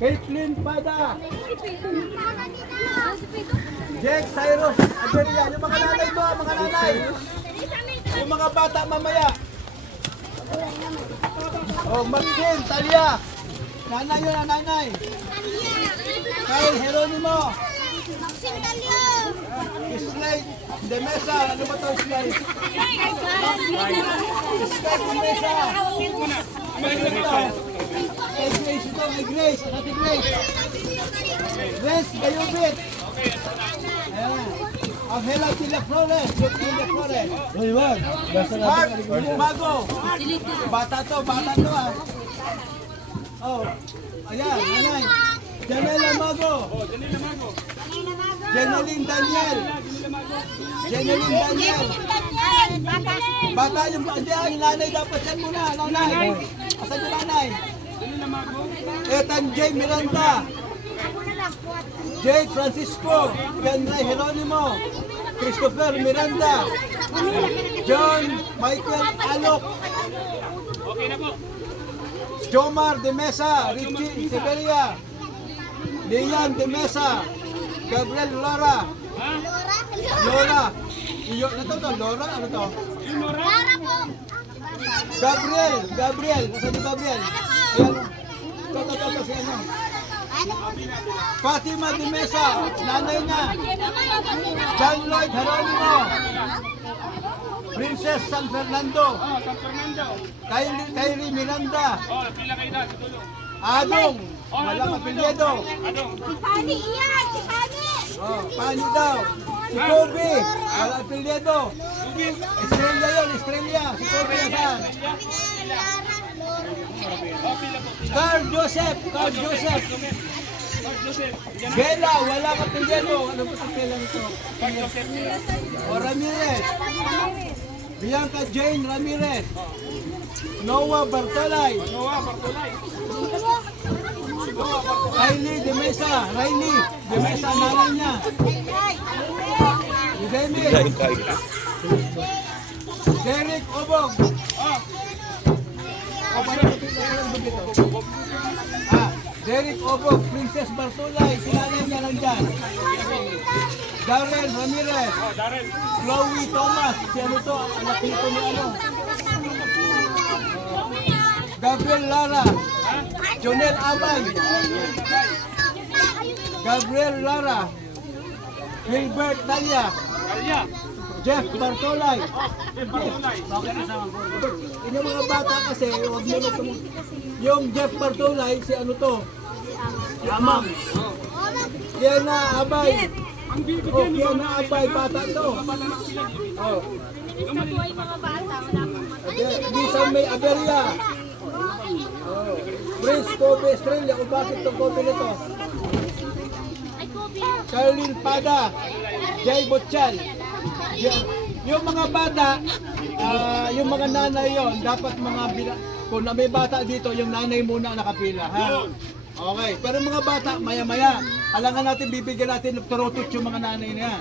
Caitlin Pada, Jake Cyrus, Aberia, yung mga nanay mo, mga nanay. Yung mga bata mamaya. Oh, Maxine, Talia. Nanay yun, nanay. Kyle Heronimo. Slade de Mesa. Ano ba ito, Slade? Slade de Mesa. May Grace ito, may Grace. Ate Grace. Grace, Gayubit. Ayan. Angela Tila Flores. Tila Flores. Mark Mago. Bata to ah. Oh, ayan, nanay. Janela Mago. Jeneline Daniel. Jeneline Daniel. Bata yung nanay dapat yan muna, nanay. Asan yung nanay? Ethan J. Miranda. Jade Francisco. Henry Jeronimo. Christopher Miranda. John Michael Alok. Okay na po. Jomar de Mesa. Richie Severia. Lian de Mesa. Gabriel Lara. Lora. Ano to? Lora? Ano to? Lara po. Gabriel. Nasaan si Gabriel? Ayan. Ito, si ano? Fatima de Mesa. Nanay niya. John Lloyd Jeronimo. Princess San Fernando. San Fernando. Kylie Miranda. Pila kayo na, tulong. Adong. Walang apelyido. Adong. Si Pani iyan, si Pani. Paano daw? Si Kobe. Walang apelyido. Estrella yun, Estrella. Si Kobe yan. Carl Joseph. Joseph. Bella, walang apelyido. Ano ba ang Bella nito? O Ramirez. Bianca Jane Ramirez. Noah Bartolay. Riley de Mesa. Nanay niya. Demi. Derek Obong. Derek Obong, Princess Bartolay. Sinanay niya nandyan. Darren Ramirez. Chloe Thomas. Si ano to? Anak nito ni ano? Gabriel Lara. Jonel Abay. Gabriel Lara. Wilbert Talia. Jeff Bartolay. Yung mga bata kasi, huwag mo na yung Jeff Bartolay, si ano to? Si Amang. Kiana Abay. Kiana Abay, bata to. Minista po ay mga bata. Lisa May Aberia. Prince Kobe Estrella. O bakit itong Kobe nito? Carlin Pada. Jay Botchal. Yung mga bata, yung mga nanay yon dapat kung may bata dito, yung nanay muna nakapila. Ha? Okay. Pero mga bata, maya-maya, alangan natin, bibigyan natin ng turutot yung mga nanay niya.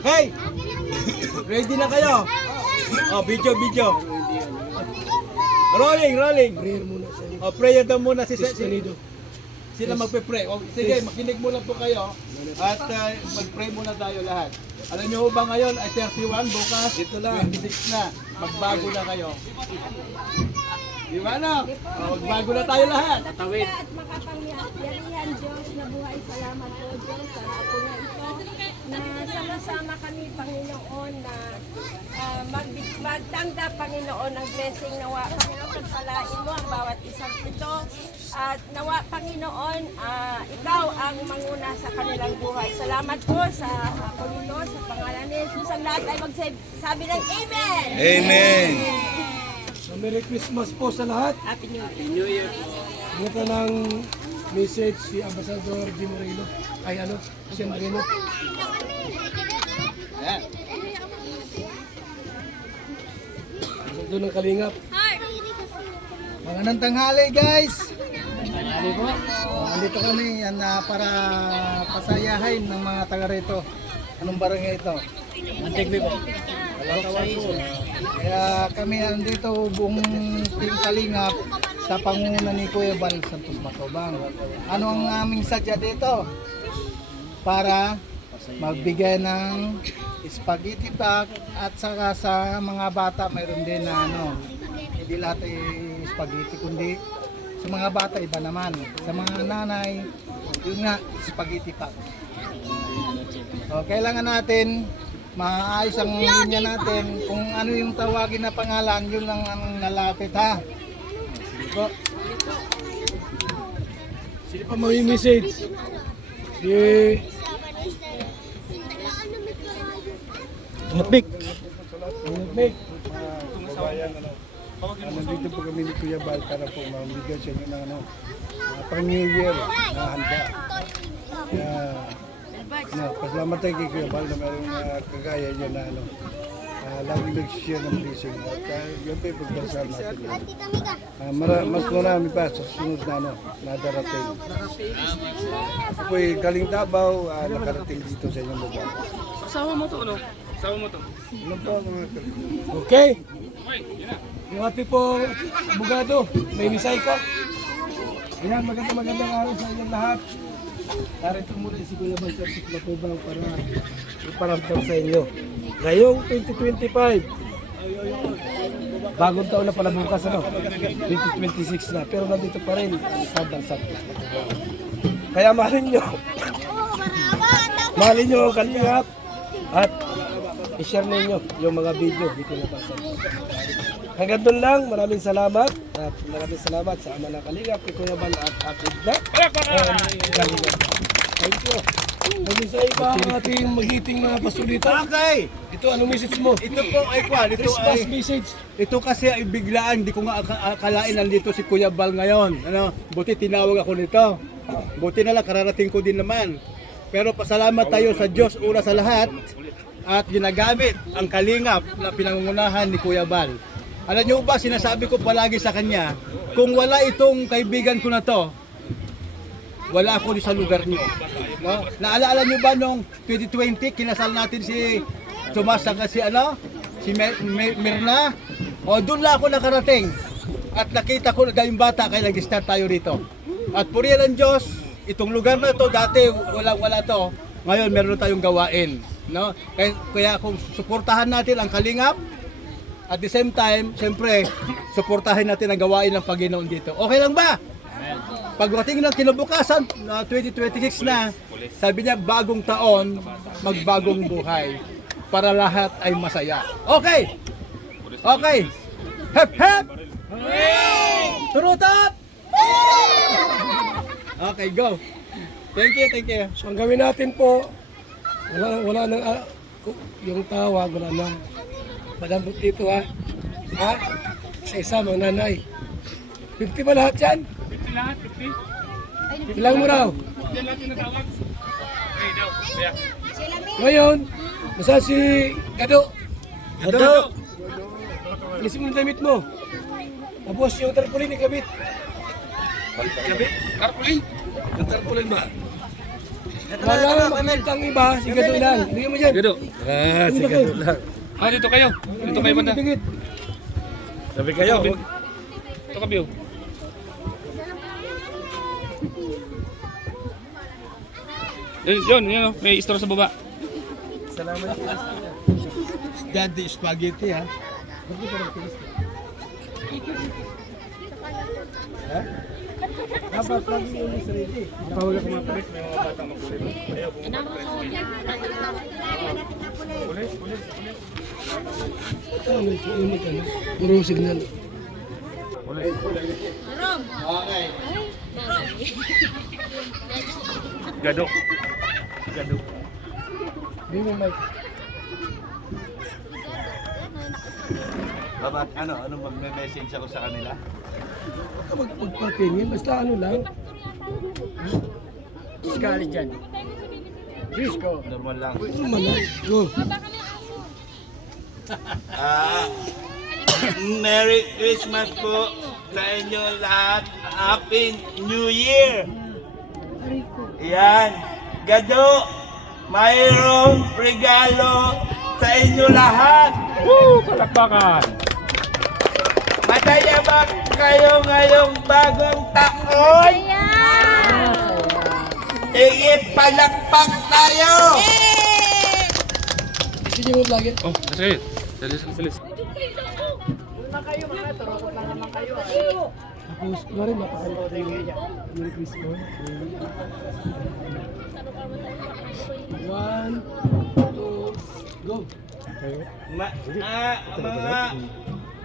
Okay. Ready na kayo? Video. Rolling. Prayer daw muna si sila magpe-pray. Sige, makinig muna po kayo at mag-pray muna tayo lahat. Alam niyo ba ngayon ay 31, bukas dito lang 26 na. Magbago na kayo. Di ba na? Magbago na tayo lahat. Tawid. At makapangyarihan Diyos na buhay. Salamat po Diyos sa ako na ito. Na sama-sama kami Panginoon na magtanggap Panginoon ng blessing nawa. Panginoon, pagpalain mo ang bawat isang ito. At nawa Panginoon, ikaw ang manguna sa kanilang buhay. Salamat po sa ako nito, sa pangalan ni Jesus. Ang lahat ay magsabi ng Amen! Amen! Merry Christmas po sa lahat. Happy New Year! Ito ng message si Ambassador Jim Moreno. Si Moreno. Ayan. Doon ng Kalingap. Magandang tanghali guys! Nandito kami para pasayahin ng mga taga rito. Anong barangay ito? Antigbi po. Kaya kami nandito buong Team Kalingap sa pangunguna ni Kuya Bal Santos Matubang. Ano ang aming sadya dito? Para magbigay ng spaghetti pack at saka sa mga bata mayroon din na hindi lahat ay spaghetti kundi sa mga bata iba naman. Sa mga nanay, yun nga, spaghetti pack. So, kailangan natin maayos ang linya natin. Kung ano yung tawagin na pangalan, yun lang ang nalapit ha. Sige po. Sino pa may message? Si... Matbik. Matbik. Nandito po kami ni Kuya Bal para po mamigay sa inyo ng pang New Year na handa. Pasalamat tayo kay Kuya Bal na mayroong kagaya niya na lagi nag-share ng blessing. At yun po yung pagdasal natin. Mas marami pa sa sunod na darating. Ako po galing Davao, nakarating dito sa inyong lugar. Kasama mo to, ano? Kasama mo to. Ano po mga Okay. Okay, yun na. Yung ating po abogado, may misay ka. Ayan, magandang araw sa inyong lahat. Narito muna si Kuya Bal Santos Matubang para iparamdam sa inyo. Ngayong 2025, bagong taon na pala bukas, 2026 na, pero nandito pa rin ang Sandal Santos Matubang. Kaya mahalin nyo. Mahalin nyo ang Kalingap at i-share ninyo yung mga video dito na Santos. Hanggang doon lang, maraming salamat at maraming salamat sa Ama ng Kalingap, kay Kuya Bal at Ate Edna. Kalingap. Thank you. Maging sa iba ang ating magiting mga pasulita. Okay. Ito, anong message mo? Ito po ay kwan. Christmas message. Ito kasi ay biglaan, hindi ko nga akalain nandito si Kuya Bal ngayon. Buti tinawag ako nito. Buti na lang, kararating ko din naman. Pero pasalamat tayo sa Diyos una sa lahat at ginagamit ang Kalingap na pinangungunahan ni Kuya Bal. Alam niyo ba, sinasabi ko palagi sa kanya, kung wala itong kaibigan ko na to, wala ako sa lugar niyo. No? Naalala niyo ba nung 2020, kinasal natin si Tomas saka si Mirna? O doon lang ako nakarating. At nakita ko na yung bata, kaya nag-start tayo rito. At purihan ng Diyos, itong lugar na to dati wala to. Ngayon meron tayong gawain, no? Kaya kung suportahan natin ang Kalingap, at the same time, siyempre, suportahan natin ang gawain ng Panginoon dito. Okay lang ba? Pagdating ng kinabukasan, 2026 na, sabi niya, bagong taon, magbagong buhay, para lahat ay masaya. Okay! Okay! Hep hep! Turutot! Okay, go! Thank you, thank you. So, ang gawin natin po, wala nang, yung tawag, wala nang. Madambot dito ha. Ha? Isa mga nanay. 50 ba lahat yan? 50 lahat, 50. Ilang mo raw? 50 lahat yung natawag. Okay, daw. Kaya. Ngayon, nasa si Gado. Gado! Alisin mo ng damit mo. Tapos yung tarpaulin ikabit. Kabit? Carpulin. Yung tarpaulin ba? Wala makikita ang iba, si Gado lang. Bigyan mo dyan. Gado. Ah, si Gado lang. Ah, dito kayo. Dito kayo banda. Bigit. Sabi kayo. Ito ka, Biyo. Yun, may store sa baba. Daddy spaghetti ha. Dapat lang yung sarili. Pahuli ko mga pulis, may mga bata magpulis. Ayaw po mga pulis. Pulis. Ano ito? Yung ano? Puro signal. Okay. Gado. Hindi mo mic. Babat, ano magme-message ako sa kanila? Huwag ka magpatingin, basta ano lang. Scarlett dyan. Risco. Normal lang. Normal lang. Go. Merry Christmas po sa inyo lahat. Happy New Year! Yan. Gado, mayroong regalo sa inyo lahat. Woo! Palakpakan! Masaya ba kayo ngayong bagong taon? Sige, palakpak tayo! Sige mo vlog it. Oh, sige. Dalis. Tapos, wala rin mapakalimutan yung Merry Christmas. 1, 2, go!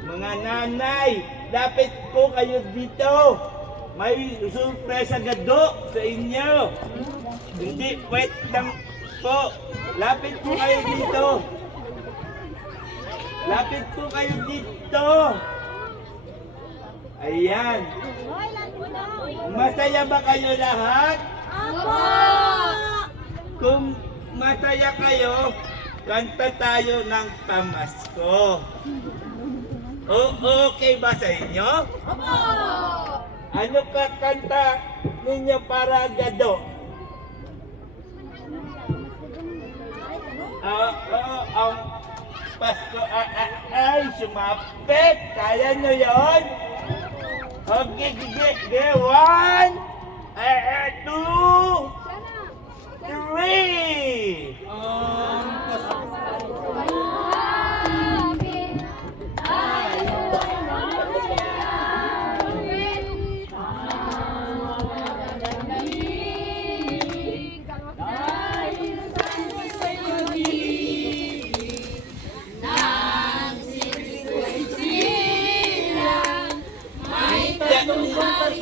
Mga nanay, lapit po kayo dito. May surpresa gado sa inyo. Hindi, wait lang po. Lapit po kayo dito. Lapit po kayo dito. Ayan. Masaya ba kayo lahat? Kung masaya kayo, kanta tayo ng pamasko. Okay ba sa inyo? Ano ka kanta ninyo para gado? Ang Pasko ay sumapit. Kaya nyo yun? Okay, sige. 1, 2, 3.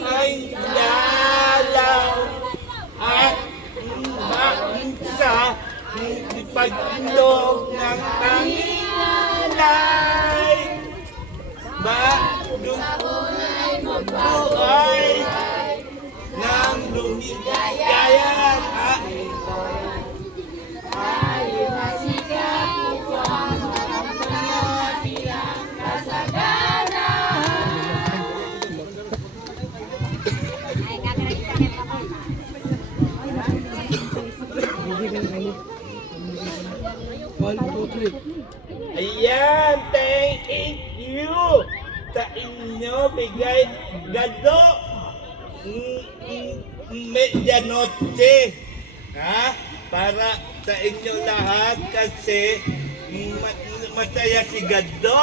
Ay dalaw at bansa pagdog ng tanginay buhay ng lumigayan Ayan, thank you sa inyo bigay gado medianoche para sa inyo lahat kasi masaya si gado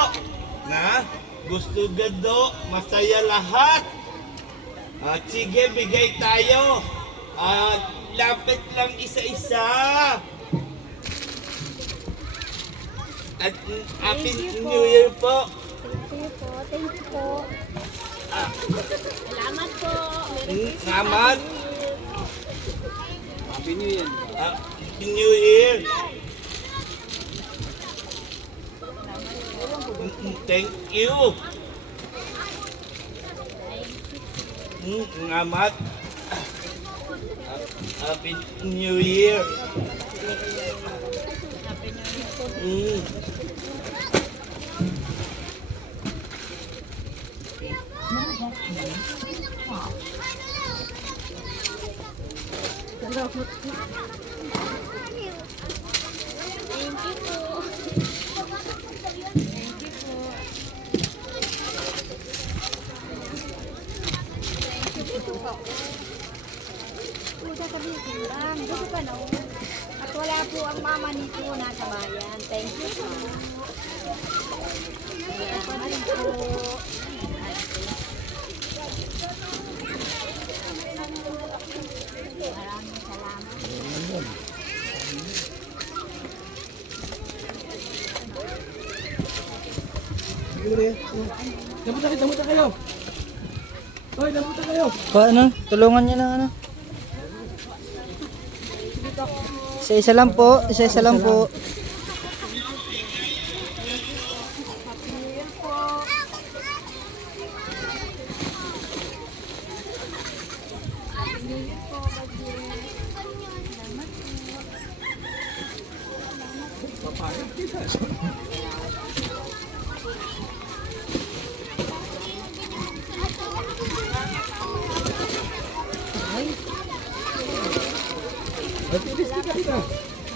gusto gado masaya lahat sige bigay tayo lapit lang isa-isa. At Happy New Year po. Thank you po. Salamat po. Salamat. Happy New Year. Happy New Year. Thank you. Salamat. Happy New Year. At wala po ang mama nito nasa bayan. Thank you po. Salamat po. Maraming salamat. Damuta kayo. Hoy, damuta kayo. Tulungan niyo lang Isa-isa lang po, isa-isa lang po.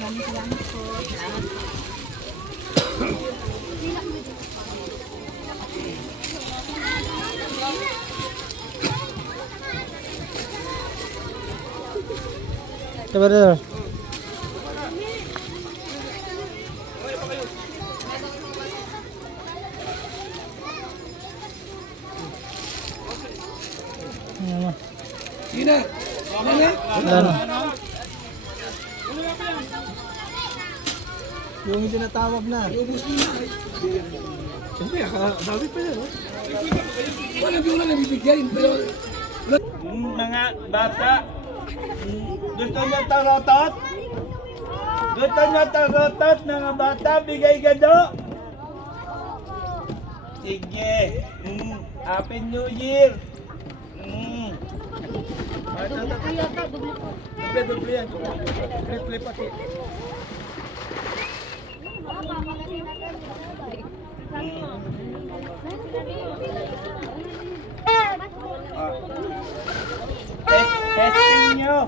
Maraming salamat po. Salamat. Brother. Sige na. Wala na. Yung hindi natawag na. Hindi, dami pa yan. Walang yung nabibigyan. Pero Mga bata, gusto nyo tarotot? Gusto nyo tarotot, mga bata? Bigay gado? Sige. Happy New Year. Doble yan. Triple pati. Testing nyo.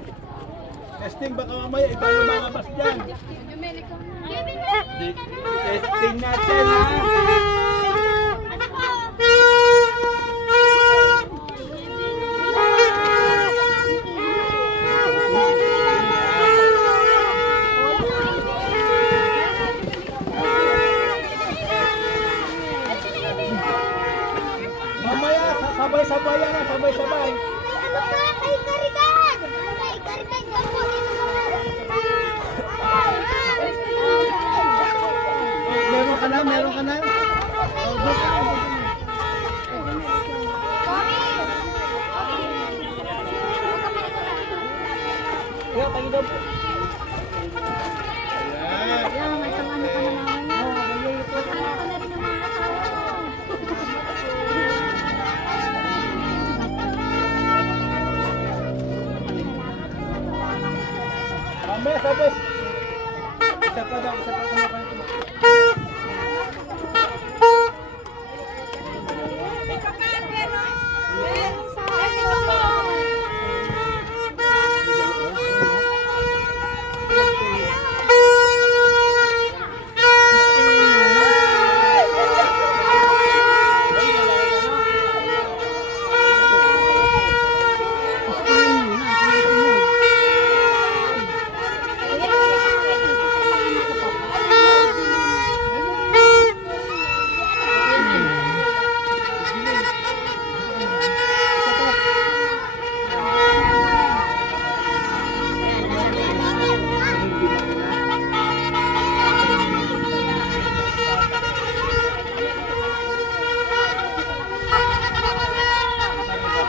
Testing, baka mamaya iba lumalabas dyan. Testing natin, ha? Mamaya, sabay-sabay yan, sabay-sabay. Meron ka na, meron ka na. Mamaya, sabay. Isa pa daw, isa pa kumakain.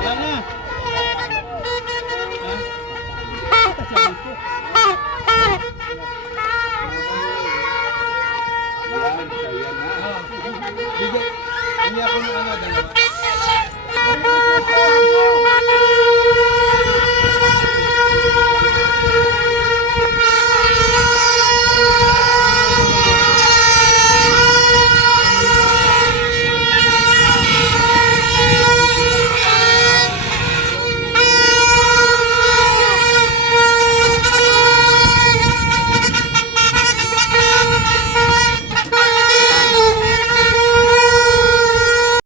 Yan na. Bigay. Hindi ako ng ano, dalawa.